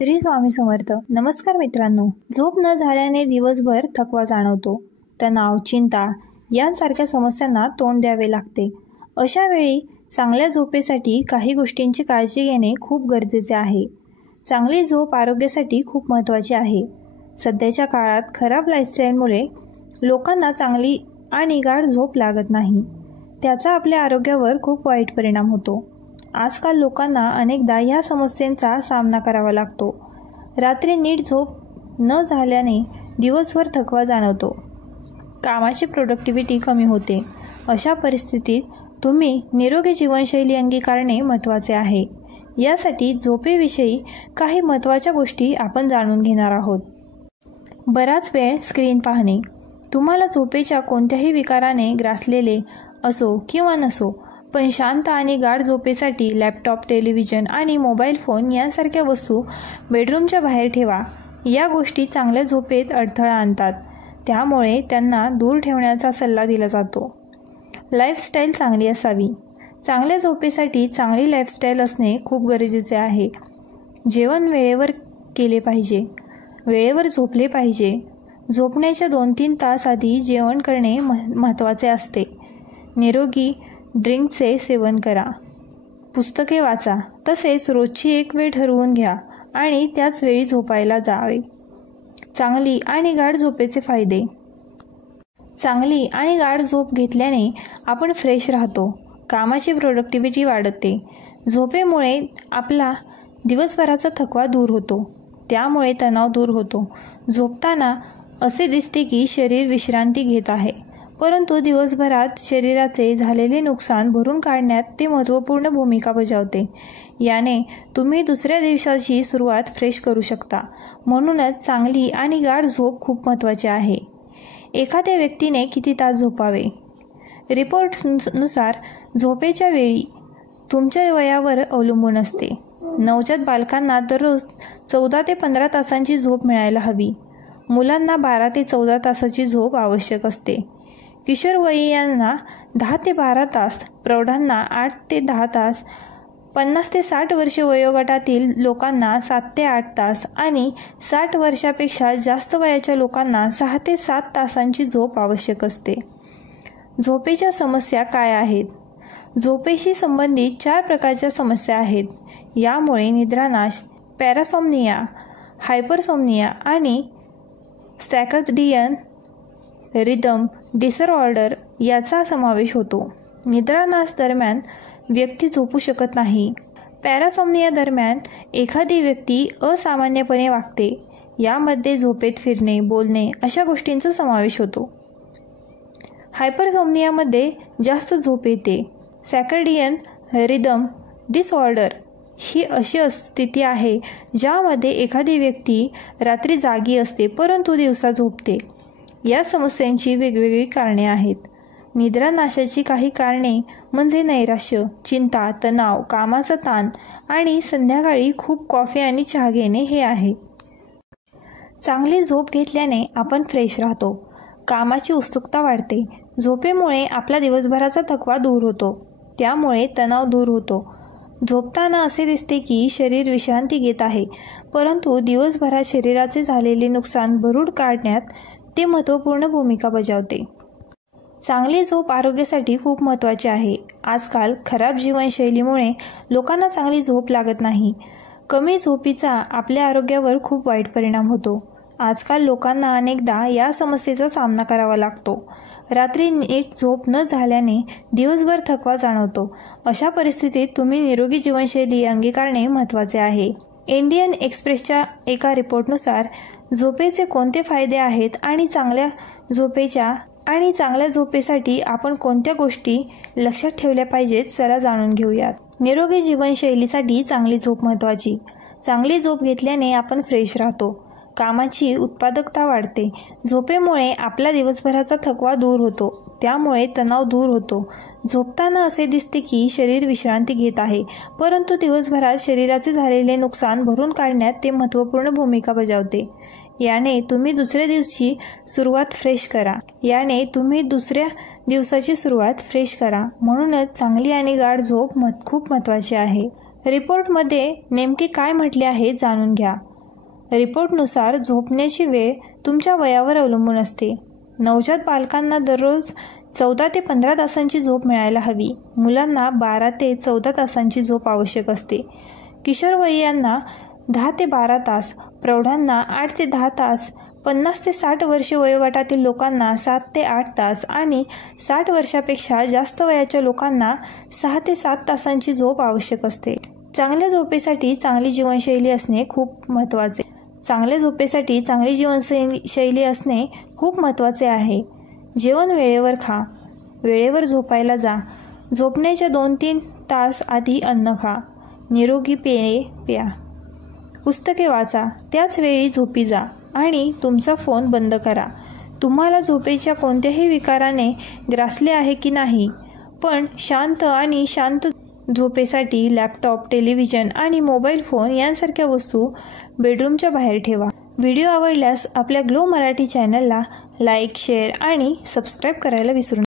श्री स्वामी समर्थ. नमस्कार मित्रांनो. झोप न झाल्याने दिवसभर थकवा जाणवतो. तणाव, चिंता यांसारख्या समस्यांना तोंड द्यावे लागते. अशा वेळी चांगल्या झोपेसाठी काही गोष्टींची काळजी घेणे खूप गरजेचे आहे. चांगली झोप आरोग्यासाठी खूप महत्त्वाची आहे. सध्याच्या काळात खराब लाईफस्टाईलमुळे लोकांना चांगली आणि गाढ झोप लागत नाही. त्याचा आपल्या आरोग्यावर खूप वाईट परिणाम होतो. आजकाल लोकांना अनेकदा या समस्यांचा सामना करावा लागतो. रात्री नीट झोप न झाल्याने दिवसभर थकवा जाणवतो. कामाची प्रोडक्टिव्हिटी कमी होते. अशा परिस्थितीत तुम्ही निरोगी जीवनशैली अंगीकारणे महत्त्वाचे आहे. यासाठी झोपेविषयी काही महत्त्वाच्या गोष्टी आपण जाणून घेणार आहोत. बराच वेळ स्क्रीन पाहणे. तुम्हाला झोपेच्या कोणत्याही विकाराने ग्रासलेले असो किंवा नसो, पण शांत आणि गाढ झोपेसाठी लॅपटॉप, टेलिव्हिजन आणि मोबाईल फोन यांसारख्या वस्तू बेडरूमच्या बाहेर ठेवा. या गोष्टी चांगल्या झोपेत अडथळा आणतात, त्यामुळे त्यांना दूर ठेवण्याचा सल्ला दिला जातो. लाईफस्टाईल चांगली असावी. चांगल्या झोपेसाठी चांगली लाईफस्टाईल असणे खूप गरजेचे आहे. जेवण वेळेवर केले पाहिजे. वेळेवर झोपले पाहिजे. झोपण्याच्या 2-3 तास आधी जेवण करणे महत्त्वाचे असते. निरोगी ड्रिंकचे सेवन करा. पुस्तके वाचा. तसेच रोजची एक वेळ ठरवून घ्या आणि त्याच वेळी झोपायला जावे. चांगली आणि गाढ झोपेचे फायदे. चांगली आणि गाढ झोप घेतल्याने आपण फ्रेश राहतो. कामाची प्रोडक्टिव्हिटी वाढते. झोपेमुळे आपला दिवसभराचा थकवा दूर होतो. त्यामुळे तणाव दूर होतो. झोपताना असे दिसते की शरीर विश्रांती घेत आहे, परंतु दिवसभरात शरीराचे झालेले नुकसान भरून काढण्यात ते महत्त्वपूर्ण भूमिका बजावते. याने तुम्ही दुसऱ्या दिवसाची सुरुवात फ्रेश करू शकता. म्हणूनच चांगली आणि गाढ झोप खूप महत्त्वाची आहे. एखाद्या व्यक्तीने किती तास झोपावे? रिपोर्टनुसार झोपेच्या वेळी तुमच्या वयावर अवलंबून असते. नवजात बालकांना दररोज 14 ते 15 तासांची झोप मिळायला हवी. मुलांना 12 ते 14 तासाची झोप आवश्यक असते. किशोरवयीयांना 10 ते 12 तास, प्रौढांना 8 ते 10 तास, 50 ते 60 वर्षे वयोगटातील लोकांना 7 ते 8 तास आणि 60 वर्षापेक्षा जास्त वयाच्या लोकांना 6 ते 7 तासांची झोप आवश्यक असते. झोपेच्या समस्या काय आहेत? झोपेशी संबंधित 4 प्रकारच्या समस्या आहेत. यामुळे निद्रानाश, पॅरासोम्निया, हायपरसोम्निया आणि सर्कॅडियन रिदम डिसऑर्डर याचा समावेश होतो. निद्रानाश दरम्यान व्यक्ती झोपू शकत नाही. पॅरासोम्निया दरम्यान एखादी व्यक्ती असामान्यपणे वागते. यामध्ये झोपेत फिरणे, बोलणे अशा गोष्टींचा समावेश होतो. हायपरसोम्नियामध्ये जास्त झोप येते. सर्कॅडियन रिदम डिसऑर्डर ही अशी स्थिती आहे ज्यामध्ये एखादी व्यक्ती रात्री जागी असते परंतु दिवसा झोपते. या समस्यांची वेगवेगळी कारणे आहेत. निद्रानाशाची काही कारणे म्हणजे नैराश्य, चिंता, तणाव, कामाचा ताण आणि संध्याकाळी खूप कॉफी आणि चहा घेणे हे आहे. चांगली झोप घेतल्याने आपण फ्रेश राहतो. कामाची उत्सुकता वाढते. झोपेमुळे आपला दिवसभराचा थकवा दूर होतो. त्यामुळे तणाव दूर होतो. झोपताना असे दिसते की शरीर विश्रांती घेत आहे, परंतु दिवसभरात शरीराचे झालेले नुकसान भरून काढण्यात ते महत्त्वपूर्ण भूमिका बजावते. चांगली झोप आरोग्यासाठी खूप महत्त्वाची आहे. आजकाल खराब जीवनशैलीमुळे लोकांना चांगली झोप लागत नाही. कमी झोपीचा आपल्या आरोग्यावर खूप वाईट परिणाम होतो. आजकाल लोकांना अनेकदा या समस्येचा सामना करावा लागतो. रात्री नीट झोप न झाल्याने दिवसभर थकवा जाणवतो. अशा परिस्थितीत तुम्ही निरोगी जीवनशैली अंगीकारणे महत्त्वाचे आहे. इंडियन एक्सप्रेसच्या एका रिपोर्टनुसार झोपेचे कोणते फायदे आहेत आणि चांगल्या झोपेसाठी आपण कोणत्या गोष्टी लक्षात ठेवल्या पाहिजेत, चला जाणून घेऊयात. निरोगी जीवनशैलीसाठी चांगली झोप महत्त्वाची. चांगली झोप घेतल्याने आपण फ्रेश राहतो. कामाची उत्पादकता वाढते. झोपेमुळे आपला दिवसभराचा थकवा दूर होतो. त्यामुळे तणाव दूर होतो. झोपताना असे दिसते की शरीर विश्रांती घेत आहे, परंतु दिवसभरात शरीराचे झालेले नुकसान भरून काढण्यात ते महत्त्वपूर्ण भूमिका बजावते. याने तुम्ही दुसऱ्या दिवसाची सुरुवात फ्रेश करा. म्हणूनच चांगली आणि गाढ झोप खूप महत्त्वाची आहे. रिपोर्टमध्ये नेमके काय म्हटले आहे जाणून घ्या. रिपोर्टनुसार झोपण्याची वेळ तुमच्या वयावर अवलंबून असते. नवजात बालकांना दररोज 14 ते 15 तासांची झोप मिळायला हवी. मुलांना 12 ते 14 तासांची झोप आवश्यक असते. किशोरवयीयांना 10 ते 12 तास, प्रौढांना 8 ते 10 तास, 50 ते 60 वर्षे वयोगटातील लोकांना 7 ते 8 तास आणि 60 वर्षापेक्षा जास्त वयाच्या लोकांना 6 ते 7 तासांची झोप आवश्यक असते. चांगल्या झोपेसाठी चांगली जीवनशैली असणे खूप महत्त्वाचे. चांगल्या झोपेसाठी चांगली जीवनशैली असणे खूप महत्त्वाचे आहे. जेवण वेळेवर खा, वेळेवर झोपायला जा, झोपण्याच्या 2-3 तास आधी अन्न खा, निरोगी पेये प्या, पुस्तके वाचा, त्याच वेळी झोपी जा आणि तुमचा फोन बंद करा. तुम्हाला झोपेच्या कोणत्याही विकाराने ग्रासले आहे की नाही, पण शांत झोपेसाठी लॅपटॉप, टेलिव्हिजन आणि मोबाईल फोन यांसारख्या वस्तू बेडरूमच्या बाहेर ठेवा. व्हिडिओ आवडल्यास आपल्या ग्लो मराठी चॅनलला लाईक, शेअर आणि सबस्क्राईब करायला विसरू नका.